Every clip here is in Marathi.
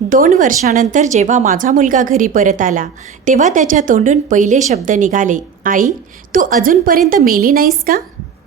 2 वर्षानंतर जेव्हा माझा मुलगा घरी परत आला तेव्हा त्याच्या तोंडून पहिले शब्द निघाले, आई तू अजूनपर्यंत मेली नाहीस का?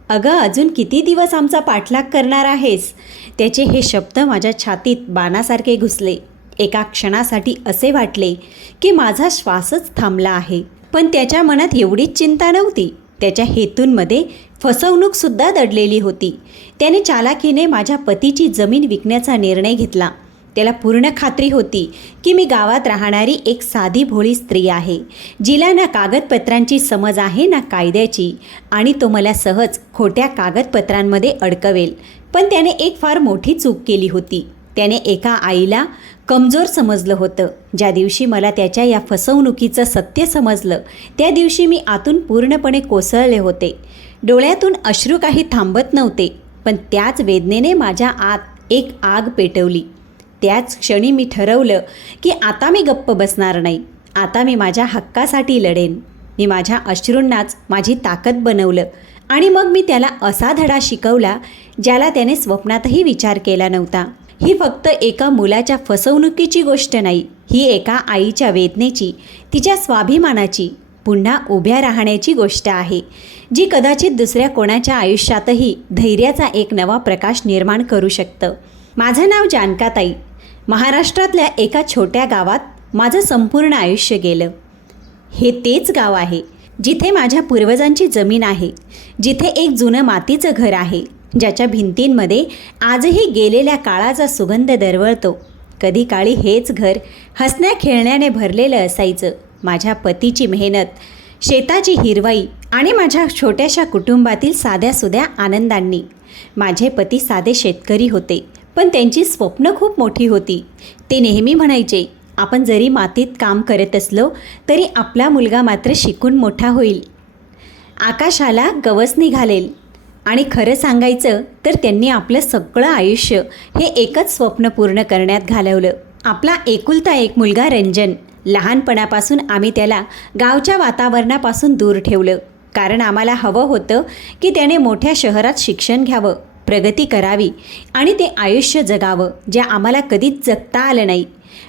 अगं अजून किती दिवस आमचा पाठलाग करणार आहेस? त्याचे हे शब्द माझ्या छातीत बाणासारखे घुसले. एका क्षणासाठी असे वाटले की माझा श्वासच थांबला आहे. पण त्याच्या मनात एवढीच चिंता नव्हती. त्याच्या हेतूंमध्ये फसवणूकसुद्धा दडलेली होती. त्याने चालाखीने माझ्या पतीची जमीन विकण्याचा निर्णय घेतला. त्याला पूर्ण खात्री होती की मी गावात राहणारी एक साधी भोळी स्त्री आहे, जिला ना कागदपत्रांची समज आहे ना कायद्याची, आणि तो मला सहज खोट्या कागदपत्रांमध्ये अडकवेल. पण त्याने एक फार मोठी चूक केली होती. त्याने एका आईला कमजोर समजलं होतं. ज्या दिवशी मला त्याच्या या फसवणुकीचं सत्य समजलं त्या दिवशी मी आतून पूर्णपणे कोसळले होते. डोळ्यातून अश्रू काही थांबत नव्हते. पण त्याच वेदनेने माझ्या आत एक आग पेटवली. त्याच क्षणी मी ठरवलं की आता मी गप्प बसणार नाही. आता मी माझ्या हक्कासाठी लढेन. मी माझ्या अश्रूंनाच माझी ताकद बनवलं. आणि मग मी त्याला असा धडा शिकवला ज्याला त्याने स्वप्नातही विचार केला नव्हता. ही फक्त एका मुलाच्या फसवणुकीची गोष्ट नाही. ही एका आईच्या वेदनेची, तिच्या स्वाभिमानाची, पुन्हा उभ्या राहण्याची गोष्ट आहे, जी कदाचित दुसऱ्या कोणाच्या आयुष्यातही धैर्याचा एक नवा प्रकाश निर्माण करू शकतं. माझं नाव जानकाताई. महाराष्ट्रातल्या एका छोट्या गावात माझं संपूर्ण आयुष्य गेलं. हे तेच गाव आहे जिथे माझ्या पूर्वजांची जमीन आहे, जिथे एक जुनं मातीचं घर आहे, ज्याच्या भिंतींमध्ये आजही गेलेल्या काळाचा सुगंध दरवळतो. कधी काळी हेच घर हसण्या खेळण्याने भरलेलं असायचं. माझ्या पतीची मेहनत, शेताची हिरवाई आणि माझ्या छोट्याशा कुटुंबातील साध्यासुध्या आनंदांनी. माझे पती साधे शेतकरी होते, पण त्यांची स्वप्न खूप मोठी होती. ते नेहमी म्हणायचे, आपण जरी मातीत काम करत असलो तरी आपला मुलगा मात्र शिकून मोठा होईल, आकाशाला गवसणी घालेल. आणि खरं सांगायचं तर त्यांनी आपलं सगळं आयुष्य हे एकच स्वप्न पूर्ण करण्यात घालवलं. आपला एकुलता एक मुलगा रंजन. लहानपणापासून आम्ही त्याला गावच्या वातावरणापासून दूर ठेवलं, कारण आम्हाला हवं होतं की त्याने मोठ्या शहरात शिक्षण घ्यावं, प्रगती करावी आणि ते आयुष्य जगावं जे आम्हाला कधीच जगता आलं नाही.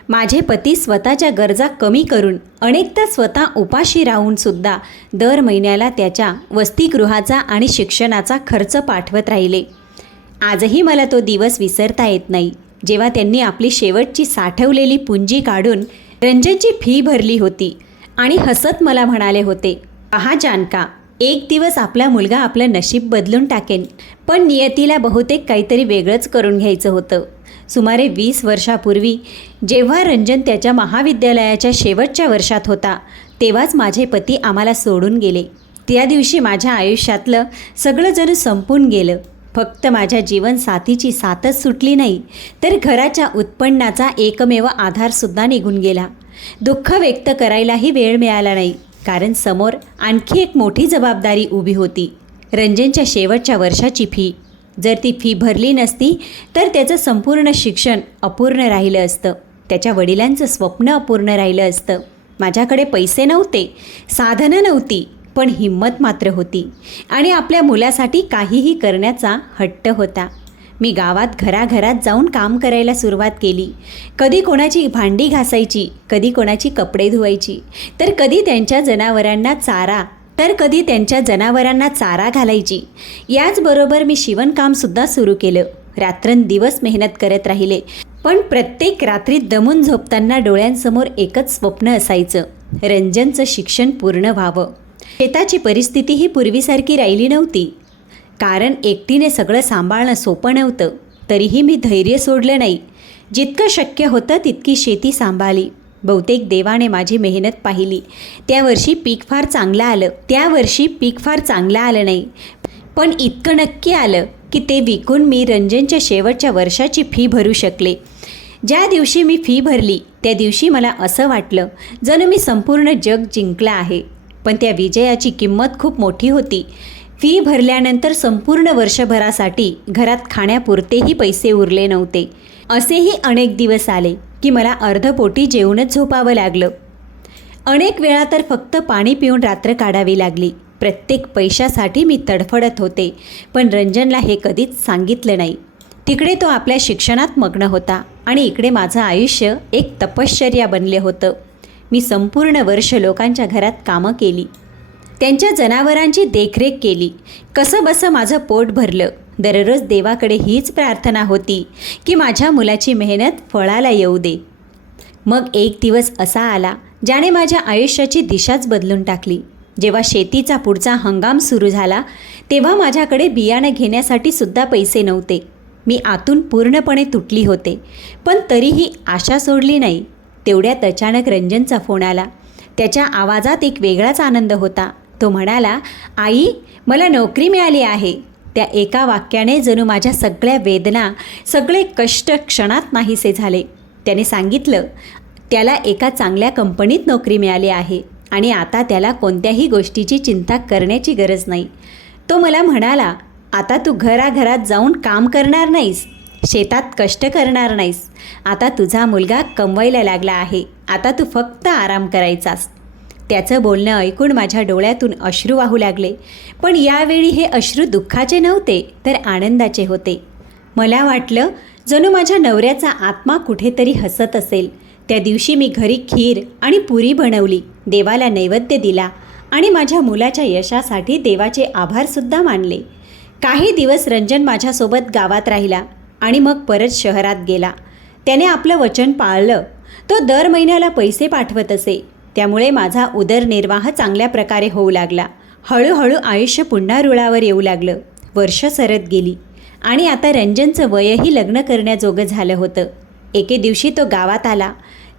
माझे पती स्वतःच्या गरजा कमी करून, अनेकदा स्वतः उपाशी राहूनसुद्धा दर महिन्याला त्याच्या वसतिगृहाचा आणि शिक्षणाचा खर्च पाठवत राहिले. आजही मला तो दिवस विसरता येत नाही, जेव्हा त्यांनी आपली शेवटची साठवलेली पुंजी काढून रंजनची फी भरली होती आणि हसत मला म्हणाले होते, पहा जानका, एक दिवस आपला मुलगा आपलं नशीब बदलून टाकेन. पण नियतीला बहुतेक काहीतरी वेगळंच करून घ्यायचं होतं. सुमारे 20 वर्षापूर्वी जेव्हा रंजन त्याच्या महाविद्यालयाच्या शेवटच्या वर्षात होता, तेव्हाच माझे पती आम्हाला सोडून गेले. त्या दिवशी माझ्या आयुष्यातलं सगळं जणू संपून गेलं. फक्त माझ्या जीवनसाथीची साथच सुटली नाही, तर घराच्या उत्पन्नाचा एकमेव आधारसुद्धा निघून गेला. दुःख व्यक्त करायलाही वेळ मिळाला नाही, कारण समोर आणखी एक मोठी जबाबदारी उभी होती. रंजनच्या शेवटच्या वर्षाची फी. जर ती फी भरली नसती तर त्याचं संपूर्ण शिक्षण अपूर्ण राहिलं असतं. त्याच्या वडिलांचं स्वप्न अपूर्ण राहिलं असतं. माझ्याकडे पैसे नव्हते, साधनं नव्हती, पण हिंमत मात्र होती आणि आपल्या मुलासाठी काहीही करण्याचा हट्ट होता. मी गावात घराघरात जाऊन काम करायला सुरुवात केली. कधी कोणाची भांडी घासायची, कधी कोणाची कपडे धुवायची, तर कधी त्यांच्या जनावरांना चारा घालायची. याचबरोबर मी शिवणकामसुद्धा सुरू केलं. रात्रंदिवस मेहनत करत राहिले, पण प्रत्येक रात्री दमून झोपताना डोळ्यांसमोर एकच स्वप्न असायचं, रंजनचं शिक्षण पूर्ण व्हावं. शेताची परिस्थितीही पूर्वीसारखी राहिली नव्हती, कारण एकटीने सगळं सांभाळणं सोपं नव्हतं. तरीही मी धैर्य सोडलं नाही. जितकं शक्य होतं तितकी शेती सांभाळली. बहुतेक देवाने माझी मेहनत पाहिली. त्या वर्षी पीक फार चांगलं आलं नाही, पण इतकं नक्की आलं की ते विकून मी रंजनच्या शेवटच्या वर्षाची फी भरू शकले. ज्या दिवशी मी फी भरली त्या दिवशी मला असं वाटलं जणू मी संपूर्ण जग जिंकलं आहे. पण त्या विजयाची किंमत खूप मोठी होती. फी भरल्यानंतर संपूर्ण वर्षभरासाठी घरात खाण्यापुरतेही पैसे उरले नव्हते. असेही अनेक दिवस आले की मला अर्धपोटी जेवूनच झोपावं लागलं. अनेक वेळा तर फक्त पाणी पिऊन रात्र काढावी लागली. प्रत्येक पैशासाठी मी तडफडत होते, पण रंजनला हे कधीच सांगितलं नाही. तिकडे तो आपल्या शिक्षणात मग्न होता आणि इकडे माझं आयुष्य एक तपश्चर्या बनले होतं. मी संपूर्ण वर्ष लोकांच्या घरात कामं केली, त्यांच्या जनावरांची देखरेख केली, कसंबसं माझं पोट भरलं. दररोज देवाकडे हीच प्रार्थना होती की माझ्या मुलाची मेहनत फळाला येऊ दे. मग एक दिवस असा आला ज्याने माझ्या आयुष्याची दिशाच बदलून टाकली. जेव्हा शेतीचा पुढचा हंगाम सुरू झाला तेव्हा माझ्याकडे बियाणं घेण्यासाठी सुद्धा पैसे नव्हते. मी आतून पूर्णपणे तुटली होते, पण तरीही आशा सोडली नाही. तेवढ्यात अचानक रंजनचा फोन आला. त्याच्या आवाजात एक वेगळाच आनंद होता. तो म्हणाला, आई, मला नोकरी मिळाली आहे. त्या एका वाक्याने जणू माझ्या सगळ्या वेदना, सगळे कष्ट क्षणात नाहीसे झाले. त्याने सांगितलं त्याला एका चांगल्या कंपनीत नोकरी मिळाली आहे आणि आता त्याला कोणत्याही गोष्टीची चिंता करण्याची गरज नाही. तो मला म्हणाला, आता तू घराघरात जाऊन काम करणार नाहीस, शेतात कष्ट करणार नाहीस. आता तुझा मुलगा कमवायला लागला आहे, आता तू फक्त आराम करायचास. त्याचं बोलणं ऐकून माझ्या डोळ्यातून अश्रू वाहू लागले. पण यावेळी हे अश्रू दुःखाचे नव्हते तर आनंदाचे होते. मला वाटलं जणू माझ्या नवऱ्याचा आत्मा कुठेतरी हसत असेल. त्या दिवशी मी घरी खीर आणि पुरी बनवली, देवाला नैवेद्य दिला आणि माझ्या मुलाच्या यशासाठी देवाचे आभारसुद्धा मानले. काही दिवस रंजन माझ्यासोबत गावात राहिला आणि मग परत शहरात गेला. त्याने आपलं वचन पाळलं. तो दर महिन्याला पैसे पाठवत असे, त्यामुळे माझा उदरनिर्वाह चांगल्या प्रकारे होऊ लागला. हळूहळू आयुष्य पुन्हा रुळावर येऊ लागलं. वर्ष सरत गेली आणि आता रंजनचं वयही लग्न करण्याजोगं झालं होतं. एके दिवशी तो गावात आला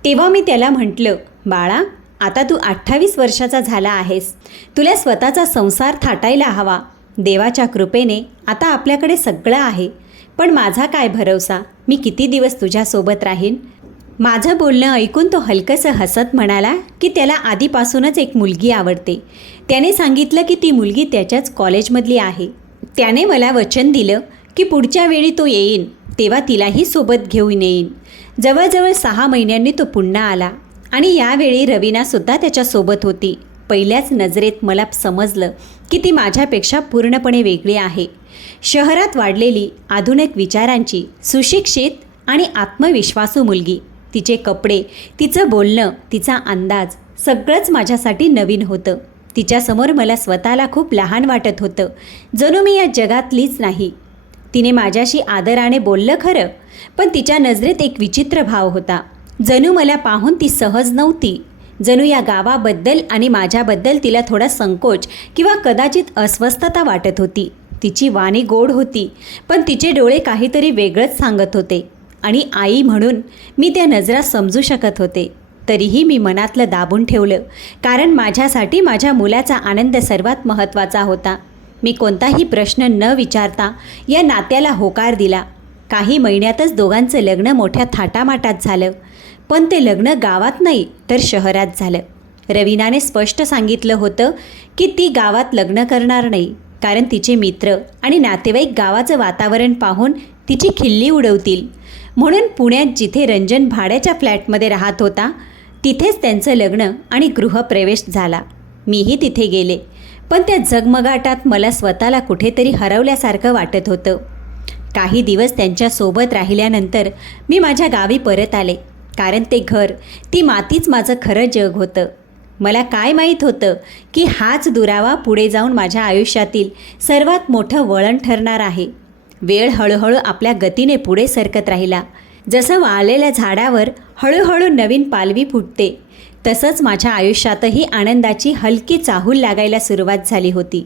तेव्हा मी त्याला म्हटलं, बाळा, आता तू 28 वर्षाचा झाला आहेस. तुला स्वतःचा संसार थाटायला हवा. देवाच्या कृपेने आता आपल्याकडे सगळं आहे. पण माझा काय भरवसा, मी किती दिवस तुझ्यासोबत राहीन. माझं बोलणं ऐकून तो हलकंसं हसत म्हणाला की त्याला आधीपासूनच एक मुलगी आवडते. त्याने सांगितलं की ती मुलगी त्याच्याच कॉलेजमधली आहे. त्याने मला वचन दिलं की पुढच्या वेळी तो येईन तेव्हा तिलाही सोबत घेऊन येईन. जवळजवळ 6 महिन्यांनी तो पुन्हा आला आणि यावेळी रवीनासुद्धा त्याच्यासोबत होती. पहिल्याच नजरेत मला समजलं की ती माझ्यापेक्षा पूर्णपणे वेगळी आहे. शहरात वाढलेली, आधुनिक विचारांची, सुशिक्षित आणि आत्मविश्वासू मुलगी. तिचे कपडे, तिचं बोलणं, तिचा अंदाज सगळंच माझ्यासाठी नवीन होतं. तिच्यासमोर मला स्वतःला खूप लहान वाटत होतं, जणू मी या जगातलीच नाही. तिने माझ्याशी आदराने बोललं खरं, पण तिच्या नजरेत एक विचित्र भाव होता. जणू मला पाहून ती सहज नव्हती. जणू या गावाबद्दल आणि माझ्याबद्दल तिला थोडा संकोच किंवा कदाचित अस्वस्थता वाटत होती. तिची वाणी गोड होती, पण तिचे डोळे काहीतरी वेगळंच सांगत होते आणि आई म्हणून मी त्या नजरा समजू शकत होते. तरीही मी मनातलं दाबून ठेवलं, कारण माझ्यासाठी माझ्या मुलाचा आनंद सर्वात महत्त्वाचा होता. मी कोणताही प्रश्न न विचारता या नात्याला होकार दिला. काही महिन्यातच दोघांचं लग्न मोठ्या थाटामाटात झालं, पण ते लग्न गावात नाही तर शहरात झालं. रवीनाने स्पष्ट सांगितलं होतं की ती गावात लग्न करणार नाही, कारण तिचे मित्र आणि नातेवाईक गावाचं वातावरण पाहून तिची खिल्ली उडवतील. म्हणून पुण्यात जिथे रंजन भाड्याच्या फ्लॅटमध्ये राहत होता तिथेच त्यांचं लग्न आणि गृहप्रवेश झाला. मीही तिथे गेले, पण त्या झगमगाटात मला स्वतःला कुठेतरी हरवल्यासारखं वाटत होतं. काही दिवस त्यांच्यासोबत राहिल्यानंतर मी माझ्या गावी परत आले, कारण ते घर, ती मातीच माझं खरं जग होतं. मला काय माहीत होतं की हाच दुरावा पुढे जाऊन माझ्या आयुष्यातील सर्वात मोठं वळण ठरणार आहे. वेळ हळूहळू आपल्या गतीने पुढे सरकत राहिला. जसं वाळलेल्या झाडावर हळूहळू नवीन पालवी फुटते, तसंच माझ्या आयुष्यातही आनंदाची हलकी चाहूल लागायला सुरुवात झाली होती.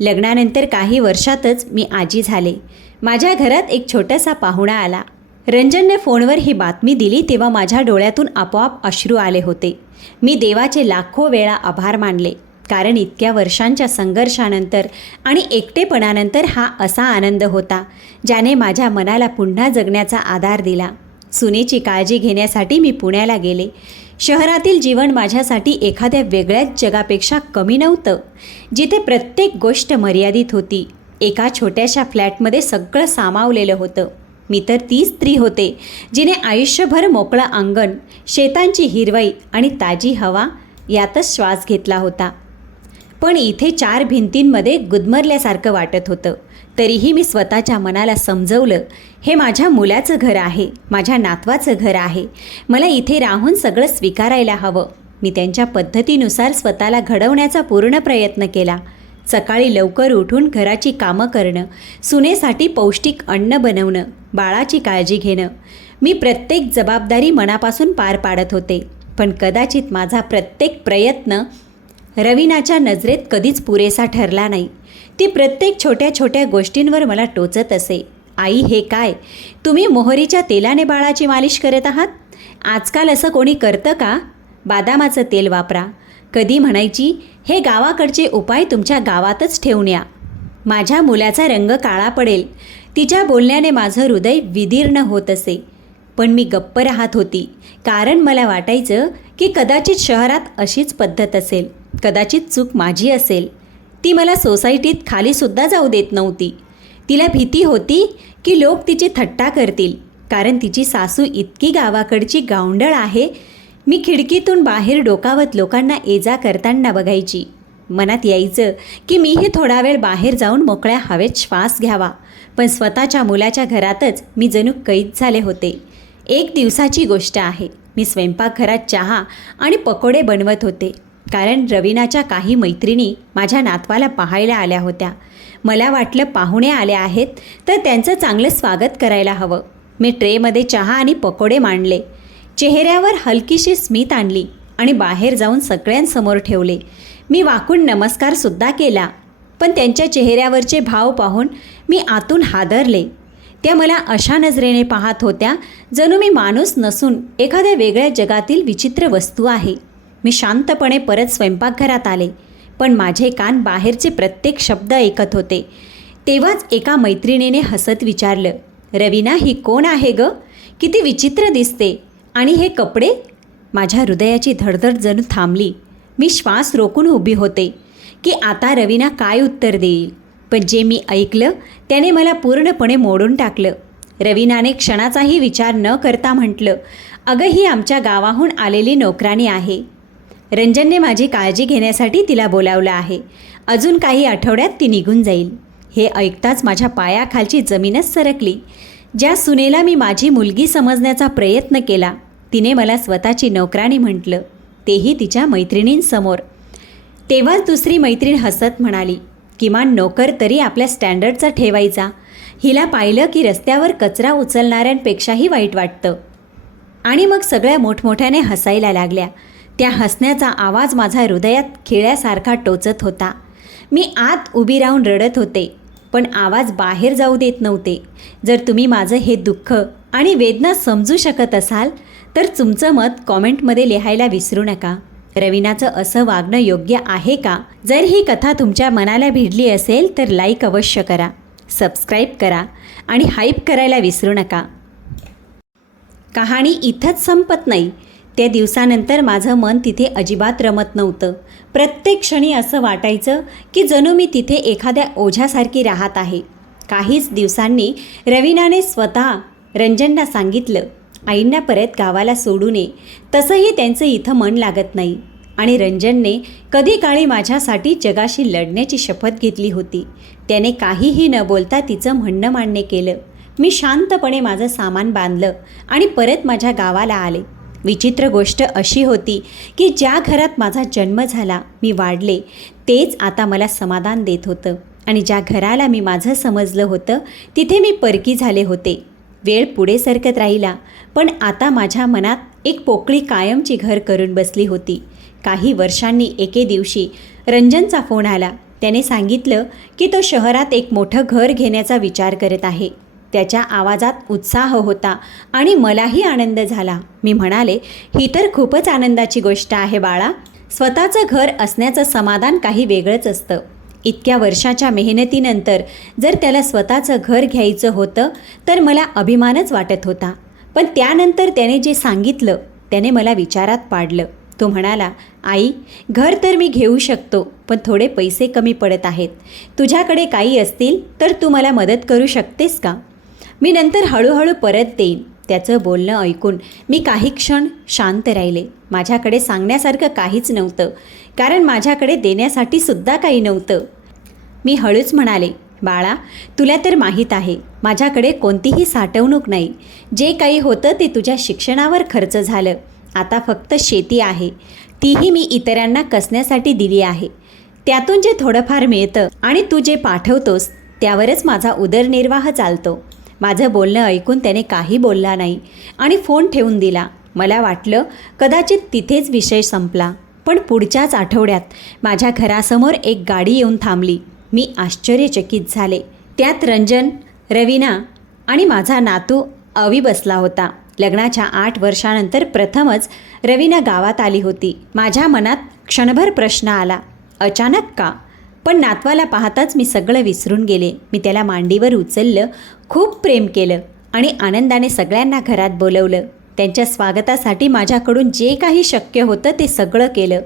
लग्नानंतर काही वर्षातच मी आजी झाले. माझ्या घरात एक छोटासा पाहुणा आला. रंजनने फोनवर ही बातमी दिली तेव्हा माझ्या डोळ्यातून आपोआप अश्रू आले होते. मी देवाचे लाखो वेळा आभार मानले, कारण इतक्या वर्षांच्या संघर्षानंतर आणि एकटेपणानंतर हा असा आनंद होता ज्याने माझ्या मनाला पुन्हा जगण्याचा आधार दिला. सुनेची काळजी घेण्यासाठी मी पुण्याला गेले. शहरातील जीवन माझ्यासाठी एखाद्या वेगळ्याच जगापेक्षा कमी नव्हतं, जिथे प्रत्येक गोष्ट मर्यादित होती. एका छोट्याशा फ्लॅटमध्ये सगळं सामावलेलं होतं. मी तर ती स्त्री होते जिने आयुष्यभर मोकळं अंगण, शेतांची हिरवाई आणि ताजी हवा यातच श्वास घेतला होता. पण इथे 4 भिंतींमध्ये गुदमरल्यासारखं वाटत होतं. तरीही मी स्वतःच्या मनाला समजवलं, हे माझ्या मुलाचं घर आहे, माझ्या नातवाचं घर आहे. मला इथे राहून सगळं स्वीकारायला हवं. मी त्यांच्या पद्धतीनुसार स्वतःला घडवण्याचा पूर्ण प्रयत्न केला. सकाळी लवकर उठून घराची कामं करणं, सुनेसाठी पौष्टिक अन्न बनवणं, बाळाची काळजी घेणं. मी प्रत्येक जबाबदारी मनापासून पार पाडत होते. पण कदाचित माझा प्रत्येक प्रयत्न रवीनाच्या नजरेत कधीच पुरेसा ठरला नाही. ती प्रत्येक छोट्या छोट्या गोष्टींवर मला टोचत असे. आई, हे काय? तुम्ही मोहरीच्या तेलाने बाळाची मालिश करत आहात? आजकाल असं कोणी करतं का? बदामाचं तेल वापरा. कधी म्हणायची, हे गावाकडचे उपाय तुमच्या गावातच ठेवून या. माझ्या मुलाचा रंग काळा पडेल. तिच्या बोलण्याने माझं हृदय विदीर्ण होत असे. पण मी गप्प राहत होती, कारण मला वाटायचं की कदाचित शहरात अशीच पद्धत असेल, कदाचित चूक माझी असेल. ती मला सोसायटीत खालीसुद्धा जाऊ देत नव्हती. तिला भीती होती की लोक तिची थट्टा करतील, कारण तिची सासू इतकी गावाकडची गावंढळ आहे. मी खिडकीतून बाहेर डोकावत लोकांना ये-जा करताना बघायची. मनात यायचं की मीही थोडा वेळ बाहेर जाऊन मोकळ्या हवेत श्वास घ्यावा. पण स्वतःच्या मुलाच्या घरातच मी जणू कैद झाले होते. एक दिवसाची गोष्ट आहे. मी स्वयंपाकघरात चहा आणि पकोडे बनवत होते, कारण रवीनाच्या काही मैत्रिणी माझ्या नातवाला पाहायला आल्या होत्या. मला वाटलं पाहुणे आले आहेत तर त्यांचं चांगलं स्वागत करायला हवं. मी ट्रेमध्ये चहा आणि पकोडे मांडले, चेहऱ्यावर हलकीशी स्मित आणली आणि बाहेर जाऊन सगळ्यांसमोर ठेवले. मी वाकून नमस्कारसुद्धा केला, पण त्यांच्या चेहऱ्यावरचे भाव पाहून मी आतून हादरले. त्या मला अशा नजरेने पाहत होत्या जणू मी माणूस नसून एखाद्या वेगळ्या जगातील विचित्र वस्तू आहे. मी शांतपणे परत स्वयंपाकघरात आले, पण माझे कान बाहेरचे प्रत्येक शब्द ऐकत होते. तेव्हाच एका मैत्रिणीने हसत विचारलं, रवीना, ही कोण आहे ग? किती विचित्र दिसते. आणि हे कपडे? माझ्या हृदयाची धडधड जणू थांबली. मी श्वास रोखून उभी होते की आता रवीना काय उत्तर देईल. पण जे मी ऐकलं त्याने मला पूर्णपणे मोडून टाकलं. रवीनाने क्षणाचाही विचार न करता म्हटलं, अगं, ही आमच्या गावाहून आलेली नोकराणी आहे. रंजनने माझी काळजी घेण्यासाठी तिला बोलावलं आहे. अजून काही आठवड्यात ती निघून जाईल. हे ऐकताच माझ्या पायाखालची जमीनच सरकली. ज्या सुनेला मी माझी मुलगी समजण्याचा प्रयत्न केला, तिने मला स्वतःची नोकराणी म्हटलं, तेही तिच्या मैत्रिणींसमोर. तेव्हाच दुसरी मैत्रीण हसत म्हणाली, किमान नोकर तरी आपल्या स्टँडर्डचा ठेवायचा. हिला पाहिलं की रस्त्यावर कचरा उचलणाऱ्यांपेक्षाही वाईट वाटतं. आणि मग सगळ्या मोठमोठ्याने हसायला लागल्या. त्या हसण्याचा आवाज माझ्या हृदयात खिळ्यासारखा टोचत होता. मी आत उभी राहून रडत होते, पण आवाज बाहेर जाऊ देत नव्हते. जर तुम्ही माझं हे दुःख आणि वेदना समजू शकत असाल तर तुमचं मत कॉमेंटमध्ये लिहायला विसरू नका. रवीनाचं असं वागणं योग्य आहे का? जर ही कथा तुमच्या मनाला भिडली असेल तर लाईक अवश्य करा, सबस्क्राईब करा आणि हाईप करायला विसरू नका. कहाणी इथंच संपत नाही. त्या दिवसानंतर माझं मन तिथे अजिबात रमत नव्हतं. प्रत्येक क्षणी असं वाटायचं की जणू मी तिथे एखाद्या ओझ्यासारखी राहत आहे. काहीच दिवसांनी रवीनाने स्वतः रंजनला सांगितलं, आईंना परत गावाला सोडू नये. तसंही त्यांचं इथं मन लागत नाही. आणि रंजनने कधी काळी माझ्यासाठी जगाशी लढण्याची शपथ घेतली होती. त्याने काहीही न बोलता तिचं म्हणणं मान्य केलं. मी शांतपणे माझं सामान बांधलं आणि परत माझ्या गावाला आले. विचित्र गोष्ट अशी होती की ज्या घरात माझा जन्म झाला, मी वाढले, तेच आता मला समाधान देत होतं. आणि ज्या घराला मी माझं समजलं होतं तिथे मी परकी झाले होते. वेळ पुढे सरकत राहिला, पण आता माझ्या मनात एक पोकळी कायमची घर करून बसली होती. काही वर्षांनी एके दिवशी रंजनचा फोन आला. त्याने सांगितलं की तो शहरात एक मोठं घर घेण्याचा विचार करत आहे. त्याच्या आवाजात उत्साह होता आणि मलाही आनंद झाला. मी म्हणाले, ही तर खूपच आनंदाची गोष्ट आहे बाळा. स्वतःचं घर असण्याचं समाधान काही वेगळंच असतं. इतक्या वर्षाच्या मेहनतीनंतर जर त्याला स्वतःचं घर घ्यायचं होतं तर मला अभिमानच वाटत होता. पण त्यानंतर त्याने जे सांगितलं त्याने मला विचारात पाडलं. तो म्हणाला, आई, घर तर मी घेऊ शकतो, पण थोडे पैसे कमी पडत आहेत. तुझ्याकडे काही असतील तर तू मला मदत करू शकतेस का? मी नंतर हळूहळू परत देईन. त्याचं बोलणं ऐकून मी काही क्षण शांत राहिले. माझ्याकडे सांगण्यासारखं काहीच नव्हतं, कारण माझ्याकडे देण्यासाठी सुद्धा काही नव्हतं. मी हळूच म्हणाले, बाळा, तुला तर माहीत आहे माझ्याकडे कोणतीही साठवणूक नाही. जे काही होतं ते तुझ्या शिक्षणावर खर्च झालं. आता फक्त शेती आहे, तीही मी इतरांना कसण्यासाठी दिली आहे. त्यातून जे थोडंफार मिळतं आणि तू जे पाठवतोस त्यावरच माझा उदरनिर्वाह चालतो. माझं बोलणं ऐकून त्याने काही बोलला नाही आणि फोन ठेवून दिला. मला वाटलं कदाचित तिथेच विषय संपला, पण पुढच्याच आठवड्यात माझ्या घरासमोर एक गाडी येऊन थांबली. मी आश्चर्यचकित झाले. त्यात रंजन, रवीना आणि माझा नातू अवी बसला होता. लग्नाच्या 8 वर्षानंतर प्रथमच रवीना गावात आली होती. माझ्या मनात क्षणभर प्रश्न आला, अचानक का? पण नातवाला पाहताच मी सगळं विसरून गेले. मी त्याला मांडीवर उचललं, खूप प्रेम केलं आणि आनंदाने सगळ्यांना घरात बोलवलं. त्यांच्या स्वागतासाठी माझ्याकडून जे काही शक्य होतं ते सगळं केलं.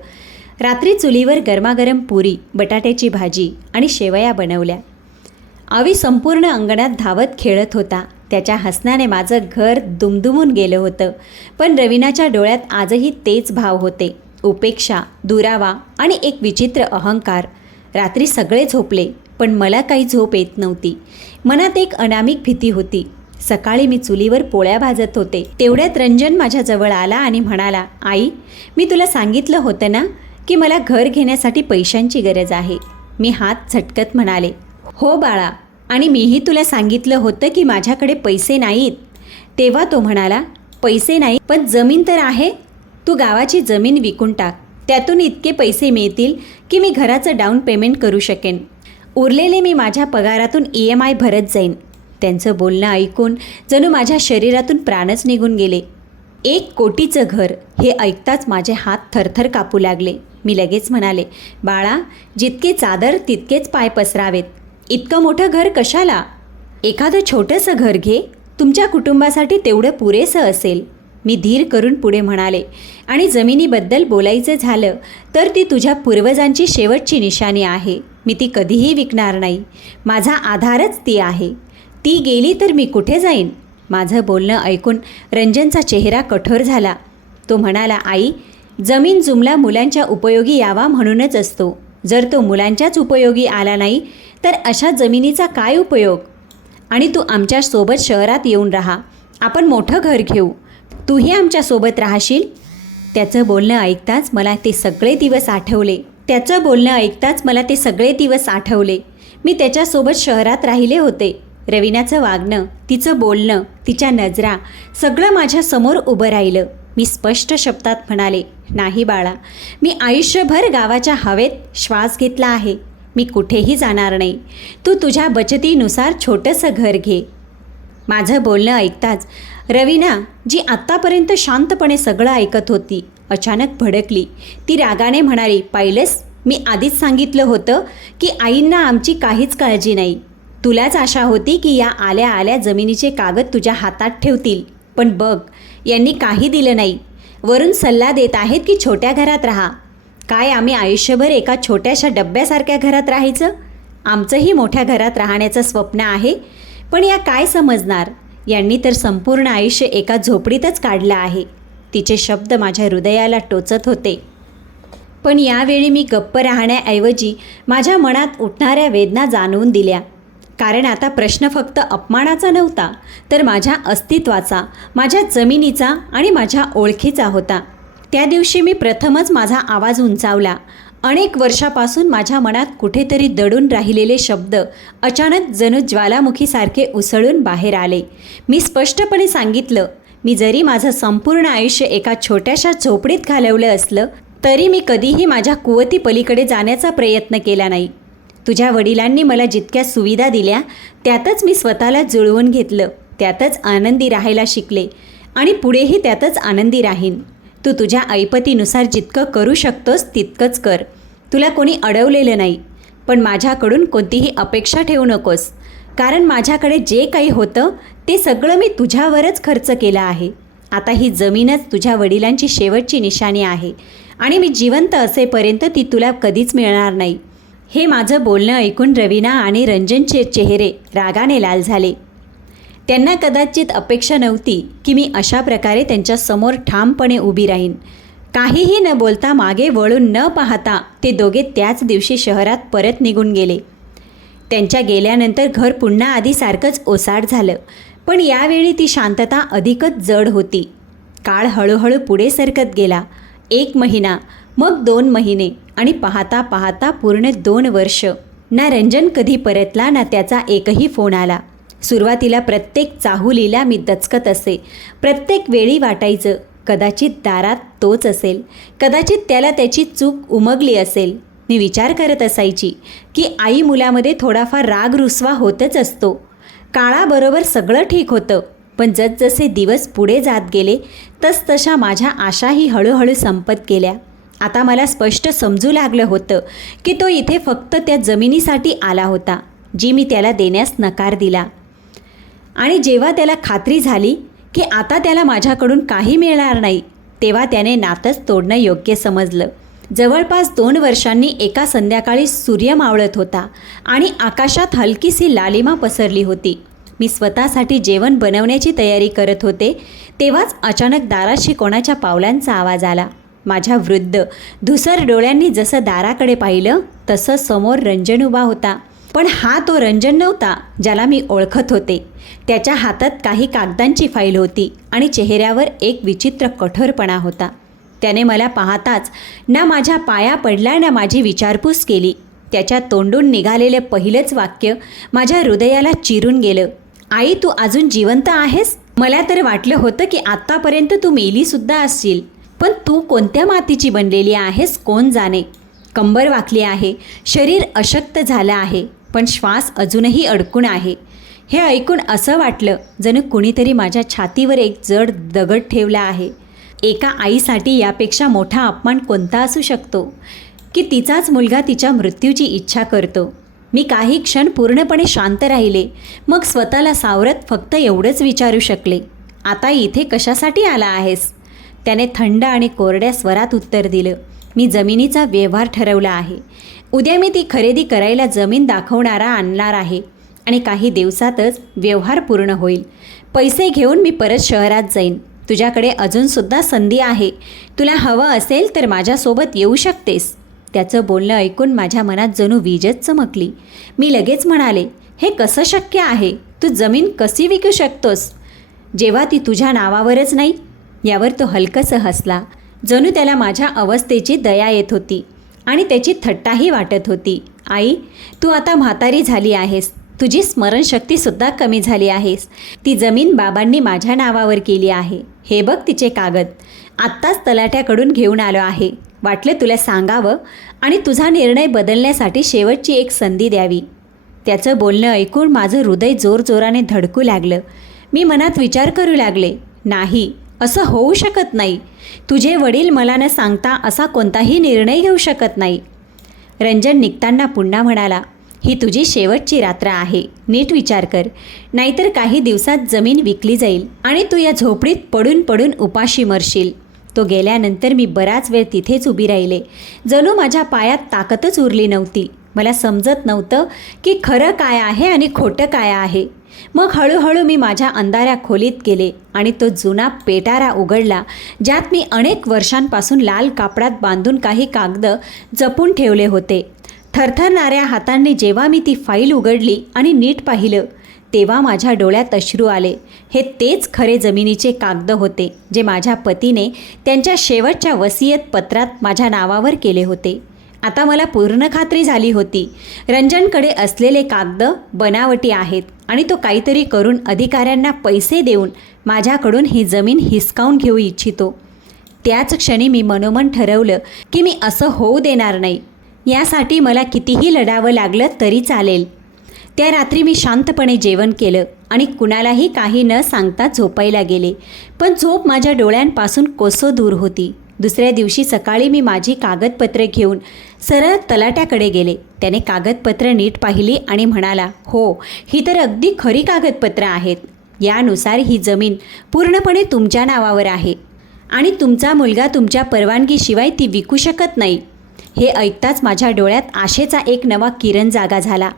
रात्री चुलीवर गरमागरम पुरी, बटाट्याची भाजी आणि शेवया बनवल्या. अवी संपूर्ण अंगणात धावत खेळत होता. त्याच्या हसण्याने माझं घर दुमदुमून गेलं होतं. पण रवीनाच्या डोळ्यात आजही तेच भाव होते, उपेक्षा, दुरावा आणि एक विचित्र अहंकार. रात्री सगळे झोपले, पण मला काही झोप येत नव्हती. मनात एक अनामिक भीती होती. सकाळी मी चुलीवर पोळ्या भाजत होते. तेवढ्यात रंजन माझ्याजवळ आला आणि म्हणाला, आई, मी तुला सांगितलं होतं ना की मला घर घेण्यासाठी पैशांची गरज आहे. मी हात झटकत म्हणाले, हो बाळा, आणि मीही तुला सांगितलं होतं की माझ्याकडे पैसे नाहीत. तेव्हा तो म्हणाला, पैसे नाही पण जमीन तर आहे. तू गावाची जमीन विकून टाक, त्यातून इतके पैसे मिळतील की मी घराचं डाऊन पेमेंट करू शकेन. उरलेले मी माझ्या पगारातून EMI भरत जाईन. त्यांचं बोलणं ऐकून जणू माझ्या शरीरातून प्राणच निघून गेले. 1 कोटीचं घर हे ऐकताच माझे हात थरथर कापू लागले. मी लगेच म्हणाले, बाळा, जितके चादर तितकेच पाय पसरावेत. इतकं मोठं घर कशाला? एखादं छोटंसं घर घे, तुमच्या कुटुंबासाठी तेवढं पुरेसं असेल. मी धीर करून पुढे म्हणाले, आणि जमिनीबद्दल बोलायचं झालं तर ती तुझ्या पूर्वजांची शेवटची निशाणी आहे. मी ती कधीही विकणार नाही. माझा आधारच ती आहे. ती गेली तर मी कुठे जाईन? माझं बोलणं ऐकून रंजनचा चेहरा कठोर झाला. तो म्हणाला, आई, जमीन जुमला मुलांच्या उपयोगी यावा म्हणूनच असतो. जर तो मुलांच्याच उपयोगी आला नाही तर अशा जमिनीचा काय उपयोग? आणि तू आमच्यासोबत शहरात येऊन राहा. आपण मोठं घर घेऊ. तूही आमच्यासोबत राहशील. त्याचं बोलणं ऐकताच मला ते सगळे दिवस आठवले. मी त्याच्यासोबत शहरात राहिले होते. रवीनाचं वागणं, तिचं बोलणं, तिच्या नजरा, सगळं माझ्यासमोर उभं राहिलं. मी स्पष्ट शब्दात म्हणाले, नाही बाळा, मी आयुष्यभर गावाच्या हवेत श्वास घेतला आहे. मी कुठेही जाणार नाही. तू तुझ्या बचतीनुसार छोटंसं घर घे. माझं बोलणं ऐकताच रवीना, जी आत्तापर्यंत शांतपणे सगळं ऐकत होती, अचानक भडकली. ती रागाने म्हणाली, पाहिलंस, मी आधीच सांगितलं होतं की आईंना आमची काहीच काळजी नाही. तुलाच आशा होती की या आल्या आल्या जमिनीचे कागद तुझ्या हातात ठेवतील. पण बघ, यांनी काही दिलं नाही. वरून सल्ला देत आहेत की छोट्या घरात राहा. काय आम्ही आयुष्यभर एका छोट्याशा डब्यासारख्या घरात राहायचं? आमचंही मोठ्या घरात राहण्याचं स्वप्न आहे, पण या काय समजणार? यांनी तर संपूर्ण आयुष्य एका झोपडीतच काढलं आहे. तिचे शब्द माझ्या हृदयाला टोचत होते. पण यावेळी मी गप्प राहण्याऐवजी माझ्या मनात उठणाऱ्या वेदना जाणवून दिल्या. कारण आता प्रश्न फक्त अपमानाचा नव्हता, तर माझ्या अस्तित्वाचा, माझ्या जमिनीचा आणि माझ्या ओळखीचा होता. त्या दिवशी मी प्रथमच माझा आवाज उंचावला. अनेक वर्षापासून माझ्या मनात कुठेतरी दडून राहिलेले शब्द अचानक जणू ज्वालामुखीसारखे उसळून बाहेर आले. मी स्पष्टपणे सांगितलं, मी जरी माझं संपूर्ण आयुष्य एका छोट्याशा झोपडीत घालवलं असलं तरी मी कधीही माझ्या कुवती पलीकडे जाण्याचा प्रयत्न केला नाही. तुझ्या वडिलांनी मला जितक्या सुविधा दिल्या त्यातच मी स्वतःला जुळवून घेतलं, त्यातच आनंदी राहायला शिकले आणि पुढेही त्यातच आनंदी राहीन. तू तुझ्या ऐपतीनुसार जितकं करू शकतोस तितकंच कर. तुला कोणी अडवलेलं नाही. पण माझ्याकडून कोणतीही अपेक्षा ठेवू नकोस, कारण माझ्याकडे जे काही होतं ते सगळं मी तुझ्यावरच खर्च केलं आहे. आता ही जमीनच तुझ्या वडिलांची शेवटची निशाणी आहे आणि मी जिवंत असेपर्यंत ती तुला कधीच मिळणार नाही. हे माझं बोलणं ऐकून रवीना आणि रंजनचे चेहरे रागाने लाल झाले. त्यांना कदाचित अपेक्षा नव्हती की मी अशा प्रकारे त्यांच्यासमोर ठामपणे उभी राहीन. काहीही न बोलता, मागे वळून न पाहता ते दोघे त्याच दिवशी शहरात परत निघून गेले. त्यांच्या गेल्यानंतर घर पुन्हा आधीसारखंच ओसाड झालं, पण यावेळी ती शांतता अधिकच जड होती. काळ हळूहळू पुढे सरकत गेला. 1 महिना, मग 2 महिने आणि पाहता पाहता पूर्ण 2 वर्ष. ना रंजन कधी परतला ना त्याचा एकही फोन आला. सुरुवातीला प्रत्येक चाहुलीला मी दचकत असे. प्रत्येक वेळी वाटायचं कदाचित दारात तोच असेल, कदाचित त्याला त्याची चूक उमगली असेल. मी विचार करत असायची की आई मुलामध्ये थोडाफार राग रुसवा होतच असतो. काळाबरोबर सगळं ठीक होतं, पण जसजसे दिवस पुढे जात गेले तसतशा माझ्या आशाही हळूहळू संपत गेल्या. आता मला स्पष्ट समजू लागलं होतं की तो इथे फक्त त्या जमिनीसाठी आला होता जी मी त्याला देण्यास नकार दिला. आणि जेव्हा त्याला खात्री झाली की आता त्याला माझ्याकडून काही मिळणार नाही, तेव्हा त्याने नातंच तोडणं योग्य समजलं. जवळपास 2 वर्षांनी एका संध्याकाळी सूर्य मावळत होता आणि आकाशात हलकीशी लालिमा पसरली होती. मी स्वतःसाठी जेवण बनवण्याची तयारी करत होते, तेव्हाच अचानक दाराशी कोणाच्या पावलांचा आवाज आला. माझ्या वृद्ध धुसर डोळ्यांनी जसं दाराकडे पाहिलं तसं समोर रंजन उभा होता. पण हा तो रंजन नव्हता ज्याला मी ओळखत होते. त्याच्या हातात काही कागदांची फाईल होती आणि चेहऱ्यावर एक विचित्र कठोरपणा होता. त्याने मला पाहताच ना माझ्या पाया पडला ना माझी विचारपूस केली. त्याच्या तोंडून निघालेलं पहिलंच वाक्य माझ्या हृदयाला चिरून गेलं. आई, तू अजून जिवंत आहेस? मला तर वाटलं होतं की आत्तापर्यंत तू मेलीसुद्धा असशील, पण तू कोणत्या मातीची बनलेली आहेस कोण जाणे. कंबर वाकली आहे, शरीर अशक्त झालं आहे, पण श्वास अजूनही अडकून आहे. हे ऐकून असं वाटलं जणू कुणीतरी माझ्या छातीवर एक जड दगड ठेवला आहे. एका आईसाठी यापेक्षा मोठा अपमान कोणता असू शकतो की तिचाच मुलगा तिच्या मृत्यूची इच्छा करतो. मी काही क्षण पूर्णपणे शांत राहिले, मग स्वतःला सावरत फक्त एवढंच विचारू शकले, आता इथे कशासाठी आला आहेस? त्याने थंड आणि कोरड्या स्वरात उत्तर दिलं, मी जमिनीचा व्यवहार ठरवला आहे. उद्या मी ती खरेदी करायला जमीन दाखवणारा आणणार आहे आणि काही दिवसातच व्यवहार पूर्ण होईल. पैसे घेऊन मी परत शहरात जाईन. तुझ्याकडे अजूनसुद्धा संधी आहे. तुला हवं असेल तर माझ्यासोबत येऊ शकतेस. त्याचं बोलणं ऐकून माझ्या मनात जणू वीजच चमकली. मी लगेच म्हणाले, हे कसं शक्य आहे? तू जमीन कशी विकू शकतोस जेव्हा ती तुझ्या नावावरच नाही? यावर तो हलकसं हसला, जणू त्याला माझ्या अवस्थेची दया येत होती आणि त्याची थट्टाही वाटत होती. आई, तू आता म्हातारी झाली आहेस. तुझी स्मरणशक्तीसुद्धा कमी झाली आहेस. ती जमीन बाबांनी माझ्या नावावर केली आहे. हे बघ तिचे कागद. आत्ताच तलाट्याकडून घेऊन आलो आहे. वाटले तुला सांगावं आणि तुझा निर्णय बदलण्यासाठी शेवटची एक संधी द्यावी. त्याचं बोलणं ऐकून माझं हृदय जोरजोराने धडकू लागलं. मी मनात विचार करू लागले, नाही, असं होऊ शकत नाही. तुझे वडील मला न सांगता असा कोणताही निर्णय घेऊ शकत नाही. रंजन निघताना पुन्हा म्हणाला, ही तुझी शेवटची रात्र आहे. नीट विचार कर, नाहीतर काही दिवसात जमीन विकली जाईल आणि तू या झोपडीत पडून पडून उपाशी मरशील. तो गेल्यानंतर मी बराच वेळ तिथेच उभी राहिले, जणू माझ्या पायात ताकदच उरली नव्हती. मला समजत नव्हतं की खरं काय आहे आणि खोटं काय आहे. मग हळूहळू मी माझ्या अंधाऱ्या खोलीत गेले आणि तो जुना पेटारा उघडला, ज्यात मी अनेक वर्षांपासून लाल कापडात बांधून काही कागद जपून ठेवले होते. थरथरणाऱ्या हातांनी जेव्हा मी ती फाईल उघडली आणि नीट पाहिलं, तेव्हा माझ्या डोळ्यात अश्रू आले. हे तेच खरे जमिनीचे कागद होते जे माझ्या पतीने त्यांच्या शेवटच्या वसियत पत्रात माझ्या नावावर केले होते. आता मला पूर्ण खात्री झाली होती, रंजनकडे असलेले कागद बनावटी आहेत आणि तो काहीतरी करून अधिकाऱ्यांना पैसे देऊन माझ्याकडून ही जमीन हिसकावून घेऊ इच्छितो. त्याच क्षणी मी मनोमन ठरवलं की मी असं होऊ देणार नाही. यासाठी मला कितीही लढावं लागलं तरी चालेल. त्या रात्री मी शांतपणे जेवण केलं आणि कुणालाही काही न सांगता झोपायला गेले, पण झोप माझ्या डोळ्यांपासून कोसो दूर होती. दुसऱ्या दिवशी सकाळी मी माझी कागदपत्रे घेऊन सरळ तलाट्याकडे गेले. त्याने कागदपत्र नीट पाहिली आणि म्हणाला, हो, ही तर अगदी खरी कागदपत्रं आहेत. यानुसार ही जमीन पूर्णपणे तुमच्या नावावर आहे आणि तुमचा मुलगा तुमच्या परवानगीशिवाय ती विकू शकत नाही. हे ऐकताच माझ्या डोळ्यात आशेचा एक नवा किरण जागा झाला.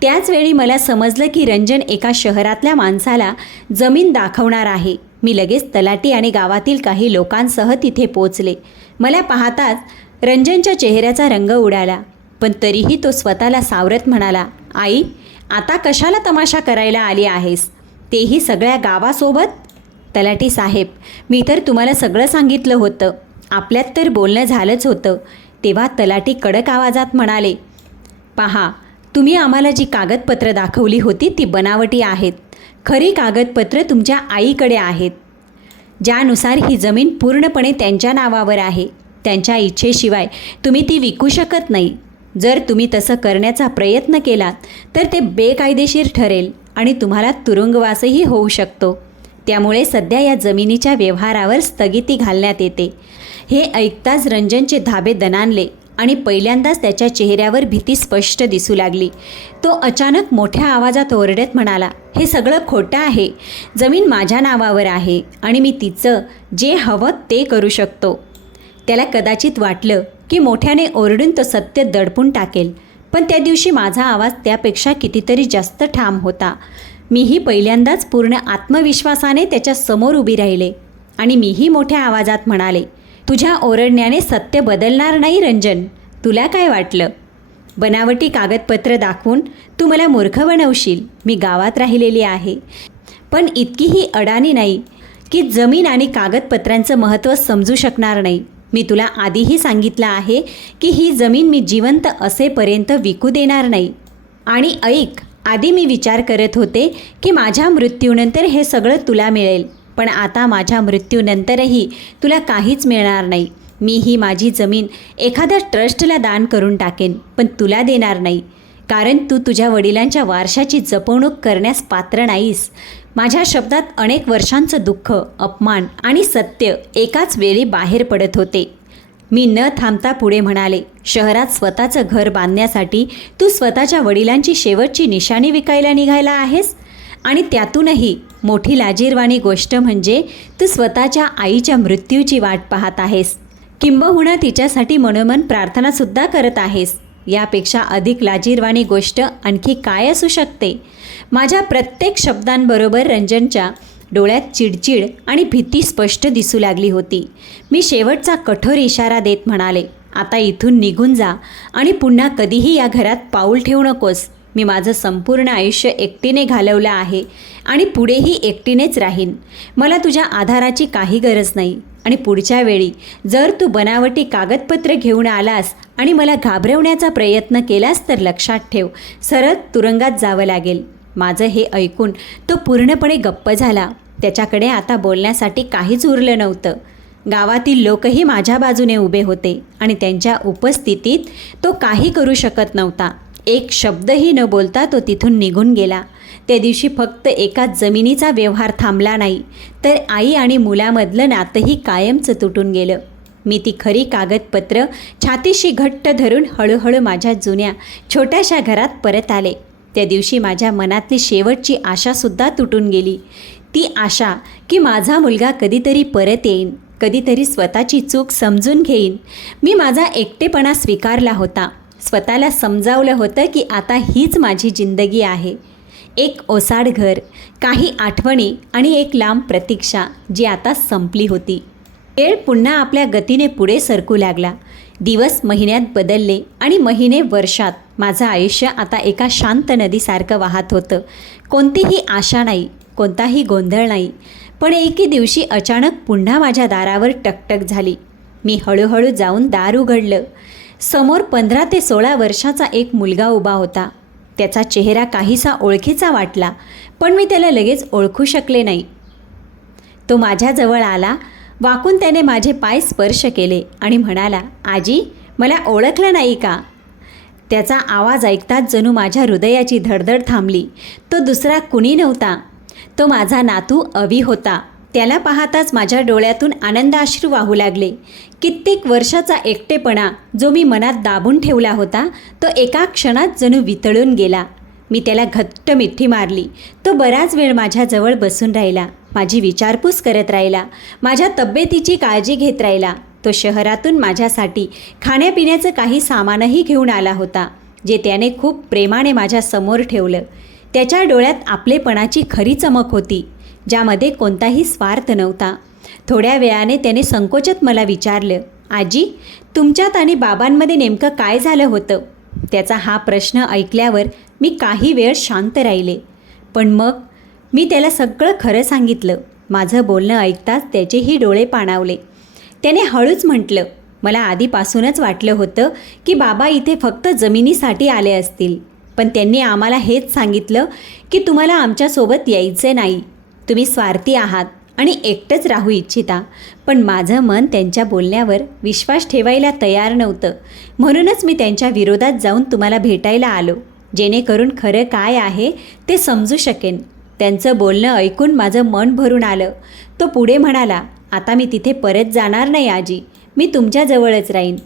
त्याचवेळी मला समजलं की रंजन एका शहरातल्या माणसाला जमीन दाखवणार आहे. मी लगेच तलाठी आणि गावातील काही लोकांसह तिथे पोचले. मला पाहताच रंजनच्या चेहऱ्याचा रंग उडाला, पण तरीही तो स्वतःला सावरत म्हणाला, आई, आता कशाला तमाशा करायला आली आहेस, तेही सगळ्या गावासोबत? तलाठी साहेब, मी तर तुम्हाला सगळं सांगितलं होतं, आपल्यात तर बोलणं झालंच होतं. तेव्हा तलाठी कडक आवाजात म्हणाले, पहा, तुम्ही आम्हाला जी कागदपत्रं दाखवली होती ती बनावटी आहेत. खरी कागदपत्रं तुमच्या आईकडे आहेत, ज्यानुसार ही जमीन पूर्णपणे त्यांच्या नावावर आहे. त्यांच्या इच्छेशिवाय तुम्ही ती विकू शकत नाही. जर तुम्ही तसं करण्याचा प्रयत्न केलात तर ते बेकायदेशीर ठरेल आणि तुम्हाला तुरुंगवासही होऊ शकतो. त्यामुळे सध्या या जमिनीच्या व्यवहारावर स्थगिती घालण्यात येते. हे ऐकताच रंजनचे धाबे दणाणले आणि पहिल्यांदाच त्याच्या चेहऱ्यावर भीती स्पष्ट दिसू लागली. तो अचानक मोठ्या आवाजात ओरडत म्हणाला, हे सगळं खोटं आहे. जमीन माझ्या नावावर आहे आणि मी तिचं जे हवं ते करू शकतो. त्याला कदाचित वाटलं की मोठ्याने ओरडून तो सत्य दडपून टाकेल, पण त्या दिवशी माझा आवाज त्यापेक्षा कितीतरी जास्त ठाम होता. मीही पहिल्यांदाच पूर्ण आत्मविश्वासाने त्याच्या समोर उभी राहिले आणि मीही मोठ्या आवाजात म्हणाले, तुझ्या ओरडण्याने सत्य बदलणार नाही रंजन. तुला काय वाटलं? बनावटी कागदपत्र दाखवून तू मला मूर्ख बनवशील. मी गावात राहिलेली आहे, पण इतकीही अडाणी नाही की जमीन आणि कागदपत्रांचं महत्त्व समजू शकणार नाही. मी तुला आधीही सांगितलं आहे की ही जमीन मी जिवंत असेपर्यंत विकू देणार नाही. आणि ऐक, आधी मी विचार करत होते की माझ्या मृत्यूनंतर हे सगळं तुला मिळेल, पण आता माझ्या मृत्यूनंतरही तुला काहीच मिळणार नाही. मी ही माझी जमीन एखाद्या ट्रस्टला दान करून टाकेन, पण तुला देणार नाही, कारण तू तुझ्या वडिलांच्या वारशाची जपवणूक करण्यास पात्र नाहीस. माझ्या शब्दात अनेक वर्षांचं दुःख, अपमान आणि सत्य एकाच वेळी बाहेर पडत होते. मी न थांबता पुढे म्हणाले, शहरात स्वतःचं घर बांधण्यासाठी तू स्वतःच्या वडिलांची शेवटची निशाणी विकायला निघायला आहेस? आणि त्यातूनही मोठी लाजिरवाणी गोष्ट म्हणजे तू स्वतःच्या आईच्या मृत्यूची वाट पाहत आहेस, किंबहुना तिच्यासाठी मनोमन प्रार्थनासुद्धा करत आहेस. यापेक्षा अधिक लाजिरवाणी गोष्ट आणखी काय असू शकते? माझ्या प्रत्येक शब्दांबरोबर रंजनच्या डोळ्यात चिडचिड आणि भीती स्पष्ट दिसू लागली होती. मी शेवटचा कठोर इशारा देत म्हणाले, आता इथून निघून जा आणि पुन्हा कधीही या घरात पाऊल ठेवू नकोस. मी माझं संपूर्ण आयुष्य एकटीने घालवलं आहे आणि पुढेही एकटीनेच राहीन. मला तुझ्या आधाराची काही गरज नाही आणि पुढच्या वेळी जर तू बनावटी कागदपत्र घेऊन आलास आणि मला घाबरवण्याचा प्रयत्न केलास तर लक्षात ठेव, सरळ तुरुंगात जावं लागेल. माझं हे ऐकून तो पूर्णपणे गप्प झाला. त्याच्याकडे आता बोलण्यासाठी काहीच उरलं नव्हतं. गावातील लोकही माझ्या बाजूने उभे होते आणि त्यांच्या उपस्थितीत तो काही करू शकत नव्हता. एक शब्दही न बोलता तो तिथून निघून गेला. त्या दिवशी फक्त एकाच जमिनीचा व्यवहार थांबला नाही, तर आई आणि मुलामधलं नातंही कायमचं तुटून गेलं. मी ती खरी कागदपत्र छातीशी घट्ट धरून हळूहळू माझ्या जुन्या छोट्याशा घरात परत आले. त्या दिवशी माझ्या मनातली शेवटची आशासुद्धा तुटून गेली. ती आशा की माझा मुलगा कधीतरी परत येईन, कधीतरी स्वतःची चूक समजून घेईन. मी माझा एकटेपणा स्वीकारला होता. स्वतःला समजावलं होतं की आता हीच माझी जिंदगी आहे. एक ओसाड घर, काही आठवणी आणि एक लांब प्रतीक्षा जी आता संपली होती. वेळ पुन्हा आपल्या गतीने पुढे सरकू लागला. दिवस महिन्यात बदलले आणि महिने वर्षात. माझं आयुष्य आता एका शांत नदीसारखं वाहत होतं. कोणतीही आशा नाही, कोणताही गोंधळ नाही. पण एके दिवशी अचानक पुन्हा माझ्या दारावर टकटक झाली. मी हळूहळू जाऊन दार उघडलं. समोर 15 ते 16 वर्षाचा एक मुलगा उभा होता. त्याचा चेहरा काहीसा ओळखीचा वाटला, पण मी त्याला लगेच ओळखू शकले नाही. तो माझ्याजवळ आला. वाकून त्याने माझे पाय स्पर्श केले आणि म्हणाला, आजी, मला ओळखलं नाही का? त्याचा आवाज ऐकताच जणू माझ्या हृदयाची धडधड थांबली. तो दुसरा कुणी नव्हता, तो माझा नातू अवी होता. त्याला पाहताच माझ्या डोळ्यातून आनंदाश्रू वाहू लागले. कित्येक वर्षाचा एकटेपणा जो मी मनात दाबून ठेवला होता तो एका क्षणात जणू वितळून गेला. मी त्याला घट्ट मिठी मारली. तो बराच वेळ माझ्याजवळ बसून राहिला, माझी विचारपूस करत राहिला, माझ्या तब्येतीची काळजी घेत राहिला. तो शहरातून माझ्यासाठी खाण्यापिण्याचं काही सामानही घेऊन आला होता, जे त्याने खूप प्रेमाने माझ्या समोर ठेवलं. त्याच्या डोळ्यात आपलेपणाची खरी चमक होती, ज्यामध्ये कोणताही स्वार्थ नव्हता. थोड्या वेळाने त्याने संकोचत मला विचारलं, आजी, तुमच्यात आणि बाबांमध्ये नेमकं काय झालं होतं? त्याचा हा प्रश्न ऐकल्यावर मी काही वेळ शांत राहिले. पण मग मी त्याला सगळं खरं सांगितलं. माझं बोलणं ऐकताच त्याचेही डोळे पाणावले. त्याने हळूच म्हटलं, मला आधीपासूनच वाटलं होतं की बाबा इथे फक्त जमिनीसाठी आले असतील. पण त्यांनी आम्हाला हेच सांगितलं की तुम्हाला आमच्यासोबत यायचे नाही. तुम्ही स्वार्थी आहात आणि एकटंच राहू इच्छिता. पण माझं मन त्यांच्या बोलण्यावर विश्वास ठेवायला तयार नव्हतं. म्हणूनच मी त्यांच्या विरोधात जाऊन तुम्हाला भेटायला आलो, जेणेकरून खरं काय आहे ते समजू शकेन. त्यांचं बोलणं ऐकून माझं मन भरून आलं. तो पुढे म्हणाला, आता मी तिथे परत जाणार नाही आजी, मी तुमच्याजवळच राहीन.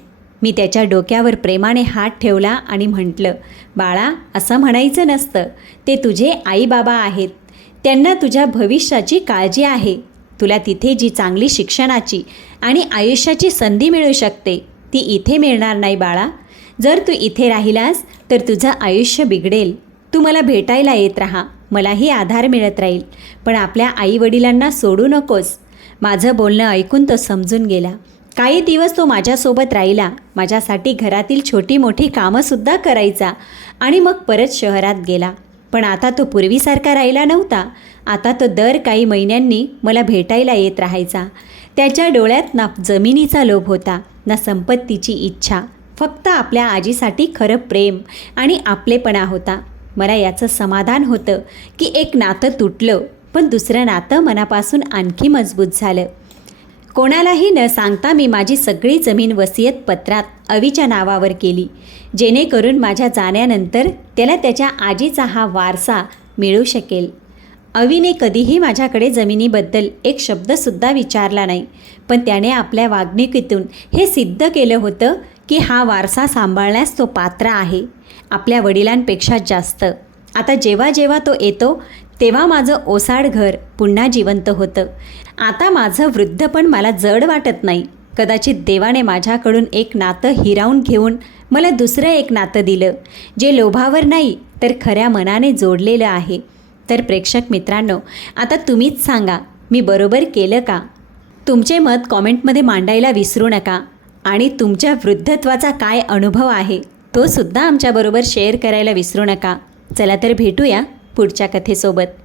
मी त्याच्या डोक्यावर प्रेमाने हात ठेवला आणि म्हटलं, बाळा, असं म्हणायचं नसतं. ते तुझे आई बाबा आहेत. त्यांना तुझ्या भविष्याची काळजी आहे. तुला तिथे जी चांगली शिक्षणाची आणि आयुष्याची संधी मिळू शकते ती इथे मिळणार नाही बाळा. जर तू इथे राहिलास तर तुझं आयुष्य बिघडेल. तू मला भेटायला येत राहा, मलाही आधार मिळत राहील. पण आपल्या आईवडिलांना सोडू नकोस. माझं बोलणं ऐकून तो समजून गेला. काही दिवस तो माझ्यासोबत राहिला. माझ्यासाठी घरातील छोटी मोठी कामंसुद्धा करायचा आणि मग परत शहरात गेला. पण आता तो पूर्वीसारखा राहिला नव्हता. आता तो दर काही महिन्यांनी मला भेटायला येत राहायचा. त्याच्या डोळ्यात ना जमिनीचा लोभ होता ना संपत्तीची इच्छा. फक्त आपल्या आजीसाठी खरं प्रेम आणि आपलेपणा होता. मला याचं समाधान होतं की एक नातं तुटलं, पण दुसरं नातं मनापासून आणखी मजबूत झालं. कोणालाही न सांगता मी माझी सगळी जमीन वसियत पत्रात अवीच्या नावावर केली, जेणेकरून माझ्या जाण्यानंतर त्याला त्याच्या आजीचा हा वारसा मिळू शकेल. अवीने कधीही माझ्याकडे जमिनीबद्दल एक शब्दसुद्धा विचारला नाही. पण त्याने आपल्या वागणुकीतून हे सिद्ध केलं होतं की हा वारसा सांभाळण्यास तो पात्र आहे, आपल्या वडिलांपेक्षा जास्त. आता जेव्हा जेव्हा तो येतो तेव्हा माझं ओसाड घर पुन्हा जिवंत होतं. आता माझं वृद्धपण मला जड वाटत नाही. कदाचित देवाने माझ्याकडून एक नातं हिरावून घेऊन मला दुसरं एक नातं दिलं, जे लोभावर नाही तर खऱ्या मनाने जोडलेलं आहे. तर प्रेक्षक मित्रांनो, आता तुम्हीच सांगा, मी बरोबर केलं का? तुमचे मत कॉमेंटमध्ये मांडायला विसरू नका. आणि तुमच्या वृद्धत्वाचा काय अनुभव आहे तो सुद्धा आमच्याबरोबर शेअर करायला विसरू नका. चला तर भेटूया पुढच्या कथेसोबत.